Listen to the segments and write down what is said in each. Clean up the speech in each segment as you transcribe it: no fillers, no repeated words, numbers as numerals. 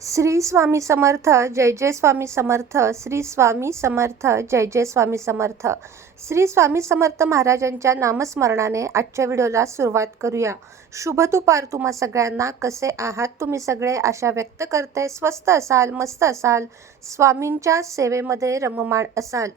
श्री स्वामी समर्थ. जय जय स्वामी समर्थ. श्री स्वामी समर्थ. जय जय स्वामी समर्थ. श्री स्वामी समर्थ महाराजांच्या नामस्मरणाने आजच्या व्हिडिओला सुरुवात करूया. शुभ दुपार तुम्हा सगळ्यांना. कसे आहात तुम्ही सगळे? आशा व्यक्त करते स्वस्त असाल, मस्त असाल, स्वामींच्या सेवेमध्ये रममाण असाल.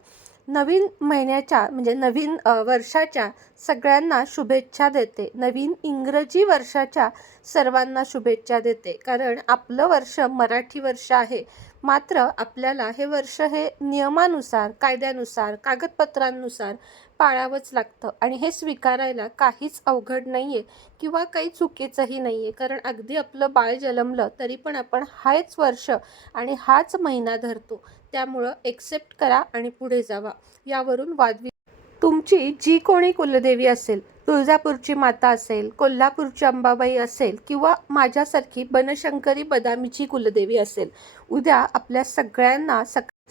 नवीन महिन्याच्या म्हणजे नवीन वर्षाच्या सगळ्यांना शुभेच्छा देते. नवीन इंग्रजी वर्षाच्या सर्वांना शुभेच्छा देते. कारण आपलं वर्ष मराठी वर्ष आहे, मात्र आपल्याला हे वर्ष हे नियमानुसार, कायद्यानुसार, कागदपत्रांनुसार पाळावंच लागतं. आणि हे स्वीकारायला काहीच अवघड नाही आहे किंवा काही चुकीचंही नाही आहे. कारण अगदी आपलं बाळ जन्मलं तरी पण आपण हाच वर्ष आणि हाच महिना धरतो. त्यामुळं एक्सेप्ट करा आणि पुढे जावा. यावरून तुमची जी कोणी कुलदेवी असेल, तुळजापूरची माता असेल, कोल्हापूरची अंबाबाई असेल किंवा माझ्यासारखी बनशंकरी बदामीची कुलदेवी असेल, उद्या आपल्या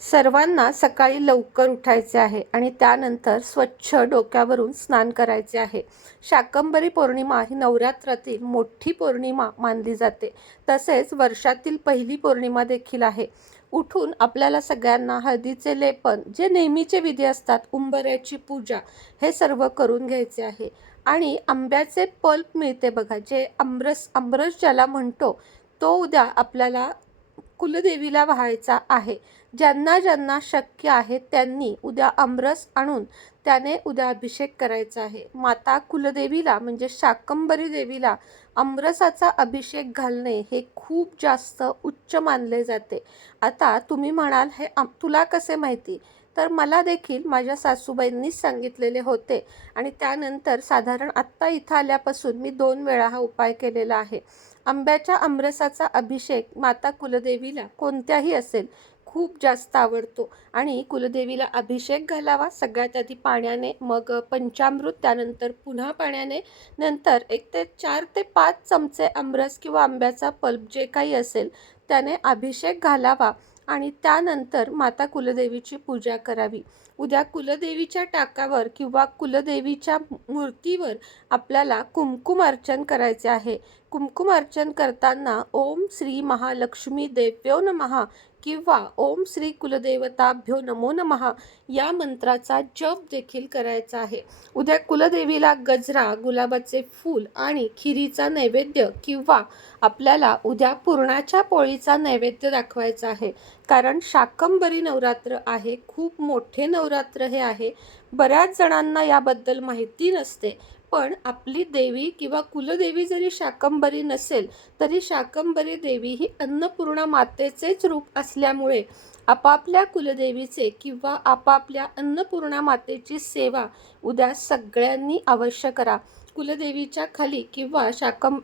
सर्वांना सकाळी लवकर उठायचे आहे आणि त्यानंतर स्वच्छ डोक्यावरून स्नान करायचे आहे. शाकंभरी पौर्णिमा ही नवरात्रातील मोठी पौर्णिमा मानली जाते. तसेच वर्षातील पहिली पौर्णिमा देखील आहे. उठून आपल्याला सगळ्यांना हळदीचे लेपन, जे नेहमीचे विधी असतात, उंबऱ्याची पूजा, हे सर्व करून घ्यायचे आहे. आणि आंब्याचे पल्प मिळते बघा, जे आमरस ज्याला म्हणतो, तो उद्या आपल्याला कुलदेवीला वाहायचा आहे. ज्यांना ज्यांना शक्य आहे त्यांनी उद्या आमरस आणून त्याने उद्या अभिषेक करायचा आहे. माता कुलदेवीला म्हणजे शाकंभरी देवीला आमरसाचा अभिषेक घालणे हे खूप जास्त उच्च मानले जाते. आता तुम्ही म्हणाल, हे तुला कसे माहिती? तर मला देखील माझ्या सासूबाईंनीच सांगितलेले होते आणि त्यानंतर साधारण आत्ता इथं आल्यापासून मी 2 वेळा हा उपाय केलेला आहे. आंब्याच्या आमरसाचा अभिषेक माता कुलदेवीला कोणत्याही असेल खूप जास्त आवडतो आणि कुलदेवीला अभिषेक घालावा. सगळ्यात आधी पाण्याने, मग पंचामृत, त्यानंतर पुन्हा पाण्याने, नंतर 4 ते 5 चमचे आमरस किंवा आंब्याचा पल्प जे काही असेल त्याने अभिषेक घालावा आणि त्यानंतर माता कुलदेवीची पूजा करावी. उद्या कुलदेवीच्या टाकावर किंवा कुलदेवीच्या मूर्तीवर आपल्याला कुंकुमार्चन करायचे आहे. कुंकुमार्चन करताना ओम श्री महालक्ष्मी देव्यो नमः किंवा ओम श्री कुलदेवताभ्यो नमो नमः या मंत्राचा जप देखील करायचा आहे. उद्या कुलदेवीला गजरा, गुलाबाचे फूल आणि खिरीचा नैवेद्य किंवा आपल्याला उद्या पुरणाच्या पोळीचा नैवेद्य दाखवायचा आहे. कारण शाकंभरी नवरात्र आहे, खूप मोठे नवरात्र हे आहे. बऱ्याच जणांना याबद्दल माहिती नसते, पण आपली देवी किंवा कुलदेवी जरी शाकंभरी नसेल तरी शाकंभरी देवी ही अन्नपूर्णा मातेचेच रूप असल्यामुळे आपापल्या कुलदेवीचे किंवा आपापल्या अन्नपूर्णा मातेची सेवा उद्या सगळ्यांनी अवश्य करा. कुलदेवीच्या खाली किंवा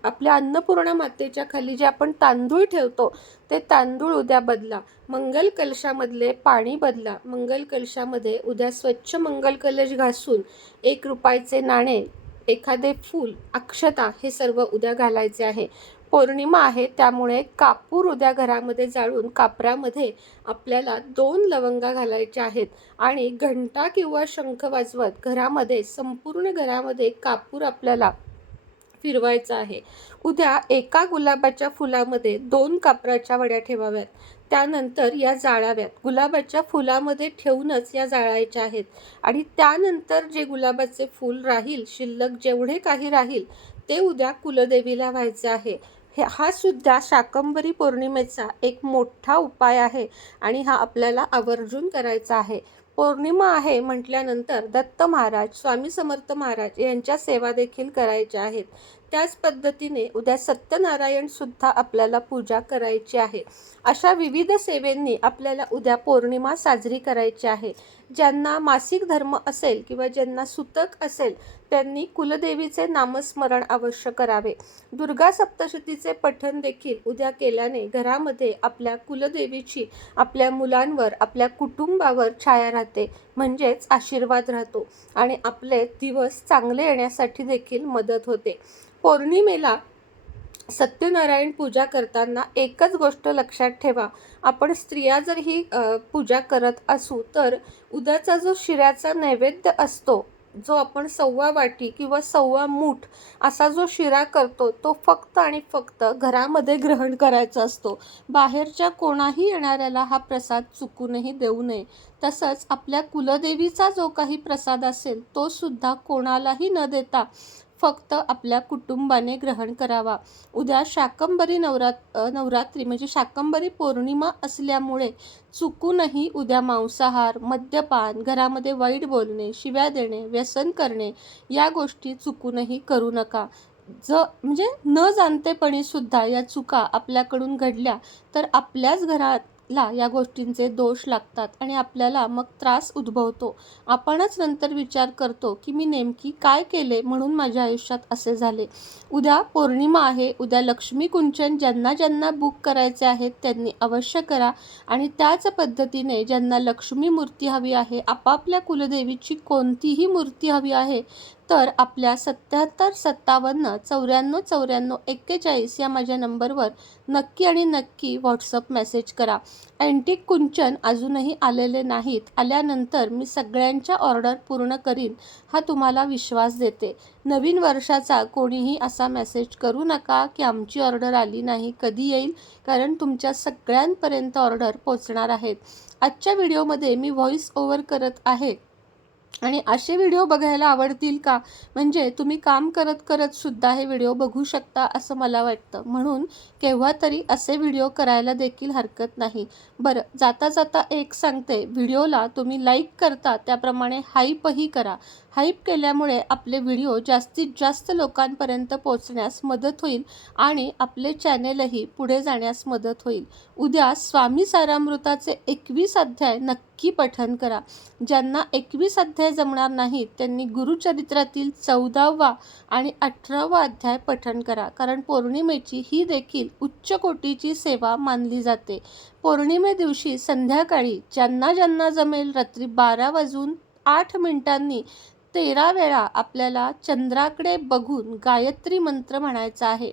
आपल्या अन्नपूर्णा मातेच्या खाली जे आपण तांदूळ ठेवतो ते तांदूळ उद्या बदला. मंगल कलशामधले पाणी बदला. मंगल कलशामध्ये उद्या स्वच्छ मंगल कलश घासून 1 रुपयाचे नाणे, एखादे फूल, अक्षता हे सर्व उद्या घालायचे आहे. पौर्णिमा आहे त्यामुळे कापूर उद्या घरामध्ये जाळून कापरामध्ये आपल्याला 2 लवंगा घालायच्या आहेत आणि घंटा किंवा शंख वाजवत घरामध्ये, संपूर्ण घरामध्ये कापूर आपल्याला फिरवायचा आहे. उद्या एका गुलाबाच्या फुलामध्ये 2 कापराच्या वड्या ठेवाव्यात. त्यानंतर या जाळाव्यात. गुलाबाच्या फुलामध्ये ठेवूनच या जाळायच्या आहेत आणि त्यानंतर जे गुलाबाचे फूल राहील, शिल्लक जेवढे काही राहील ते उद्या कुलदेवीला व्हायचे आहे. हा सुद्धा शाकंभरी पौर्णिमेचा एक मोठा उपाय आहे आणि हा आपल्याला आवर्जून करायचा आहे. पौर्णिमा आहे म्हटल्यानंतर दत्त महाराज, स्वामी समर्थ महाराज यांच्या सेवा देखील करायच्या आहेत. त्याच पद्धतीने उद्या सत्यनारायण सुद्धा आपल्याला पूजा करायची आहे. अशा विविध सेवेंनी आपल्याला उद्या पौर्णिमा साजरी करायची आहे. ज्यांना मासिक धर्म असेल किंवा ज्यांना सुतक असेल त्यांनी कुलदेवीचे नामस्मरण अवश्य करावे. दुर्गा सप्तशतीचे पठण देखील उद्या केल्याने घरामध्ये आपल्या कुलदेवीची आपल्या मुलांवर, आपल्या कुटुंबावर छाया राहते, म्हणजेच आशीर्वाद राहतो आणि आपले दिवस चांगले येण्यासाठी देखील मदत होते. पौर्णिमेला सत्यनारायण पूजा करताना एकच गोष्ट लक्षात ठेवा, आपण स्त्रिया जर ही पूजा करत असू तर उद्याचा जो शिऱ्याचा नैवेद्य असतो, जो आपण सव्वा वाटी किंवा सव्वा मूठ असा जो शिरा करतो तो फक्त आणि फक्त घरामध्ये ग्रहण करायचा असतो. बाहेरच्या कोणाही येणाऱ्याला हा प्रसाद चुकूनही देऊ नये. तसंच आपल्या कुलदेवीचा जो काही प्रसाद असेल तो सुद्धा कोणालाही न देता फक्त आपल्या कुटुंबाने ग्रहण करावा. उद्या शाकंभरी नवरात्री म्हणजे शाकंभरी पौर्णिमा असल्यामुळे चुकूनही उद्या मांसाहार, मद्यपान, घरामध्ये वाईट बोलणे, शिव्या देणे, व्यसन करणे या गोष्टी चुकूनही करू नका. म्हणजे न जाणतेपणी सुद्धा या चुका आपल्याकडून घडल्या तर आपल्याच घराला या गोष्टींचे दोष लागतात आणि आपल्याला मग त्रास उद्भवतो. आपणच नंतर विचार करतो की मी नेमकी काय केले म्हणून माझ्या आयुष्यात असे झाले. उद्या पौर्णिमा आहे. उद्या लक्ष्मी कुंचन ज्यांना ज्यांना बुक करायचे आहेत त्यांनी अवश्य करा आणि त्याच पद्धतीने ज्यांना लक्ष्मी मूर्ती हवी आहे, आपापल्या कुलदेवीची कोणतीही मूर्ती हवी आहे तर आपल्या 77 57 94 94 41 या माझ्या नंबरवर नक्की आणि नक्की व्हॉट्सअप मेसेज करा. अँटिक कुंचन अजूनही आलेले नाहीत. आल्यानंतर मी सगळ्यांच्या ऑर्डर पूर्ण करीन हा तुम्हाला विश्वास देते. नवीन वर्षाचा कोणीही असा मेसेज करू नका की आमची ऑर्डर आली नाही, कधी येईल, कारण तुमच्या सगळ्यांपर्यंत ऑर्डर पोचणार आहेत. आजच्या व्हिडिओमध्ये मी व्हॉइस ओव्हर करत आहे आणि असे व्हिडिओ बघायला आवडतील का? म्हणजे तुम्ही काम करत करत सुद्धा हे व्हिडिओ बघू शकता असं मला वाटतं. म्हणून केव्हा तरी असे व्हिडिओ करायला देखील हरकत नाही. बरं, जाता जाता एक सांगते, व्हिडिओला तुम्ही लाईक करता त्याप्रमाणे हाईपही करा. हाईप केल्यामुळे आपले व्हिडिओ जास्तीत जास्त लोकांपर्यंत पोहोचण्यास मदत होईल आणि आपले चॅनेलही पुढे जाण्यास मदत होईल. उद्या स्वामी सारामृताचे 21 अध्याय नक्की पठण करा. ज्यांना 21 अध्याय जमणार नाहीत त्यांनी गुरुचरित्रातील 14वा आणि 18वा अध्याय पठण करा, कारण पौर्णिमेची ही देखील उच्च कोटीची सेवा मानली जाते. पौर्णिमे दिवशी संध्याकाळी ज्यांना ज्यांना जमेल रात्री 12:08 13 वेळा आपल्याला चंद्राकडे बघून गायत्री मंत्र म्हणायचा आहे.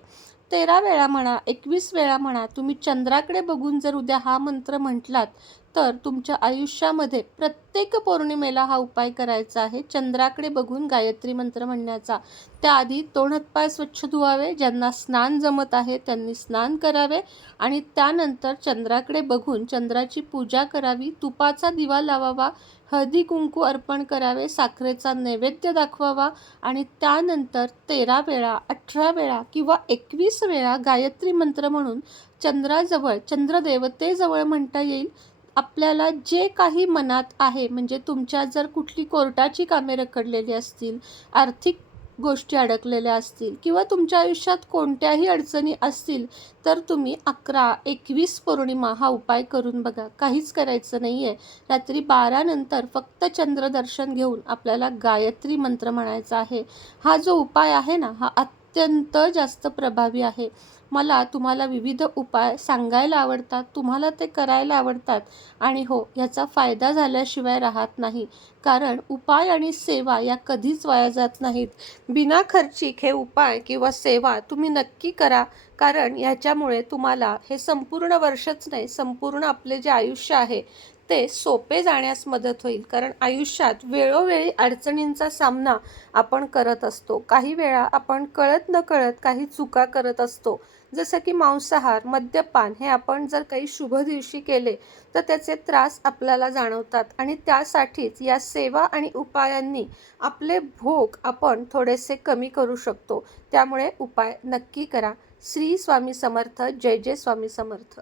13 वेळा म्हणा, 21 वेळा म्हणा. तुम्ही चंद्राकडे बघून जर उद्या हा मंत्र म्हटलात तर तुमच्या आयुष्यामध्ये प्रत्येक पौर्णिमेला हा उपाय करायचा आहे, चंद्राकडे बघून गायत्री मंत्र म्हणण्याचा. त्याआधी तोंड हातपाय स्वच्छ धुवावे. ज्यांना स्नान जमत आहे त्यांनी स्नान करावे आणि त्यानंतर चंद्राकडे बघून चंद्राची पूजा करावी, तुपाचा दिवा लावावा, हळदी कुंकू अर्पण करावे, साखरेचा नैवेद्य दाखवावा आणि त्यानंतर 13 वेळा, 18 वेळा किंवा 21 वेळा गायत्री मंत्र म्हणून चंद्राजवळ, चंद्रदेवतेजवळ म्हणता येईल. आपल्याला जे काही मनात आहे, म्हणजे तुमच्या जर कुठली कोर्टाची कामे रखडलेली असतील, आर्थिक गोष्टी अडकलेल्या असतील किंवा तुमच्या आयुष्यात कोणत्याही अडचणी असतील तर तुम्ही 11-21 पौर्णिमा हा उपाय करून बघा. काहीच करायचं नाही आहे. रात्री 12 नंतर फक्त चंद्रदर्शन घेऊन आपल्याला गायत्री मंत्र म्हणायचा आहे. हा जो उपाय आहे ना, हा अत्यंत जास्त प्रभावी आहे. मला तुम्हाला विविध उपाय सांगायला आवडतात, तुम्हाला ते करायला आवडतात आणि हो, याचा फायदा झाल्याशिवाय राहत नाही, कारण उपाय आणि सेवा या कधीच वाया जात नाहीत. बिना खर्चिक हे उपाय किंवा सेवा तुम्ही नक्की करा, कारण ह्याच्यामुळे तुम्हाला हे संपूर्ण वर्षच नाही, संपूर्ण आपले जे आयुष्य आहे ते सोपे जाण्यास मदत होईल. कारण आयुष्यात वेळोवेळी अडचणींचा सामना आपण करत असतो. काही वेळा आपण कळत नकळत काही चुका करत असतो, जसं की मांसाहार, मद्यपान हे आपण जर काही शुभ दिवशी केले तर त्याचे त्रास आपल्याला जाणवतात आणि त्यासाठीच या सेवा आणि उपायांनी आपले भोग आपण थोडेसे कमी करू शकतो. त्यामुळे उपाय नक्की करा. श्री स्वामी समर्थ. जय जय स्वामी समर्थ.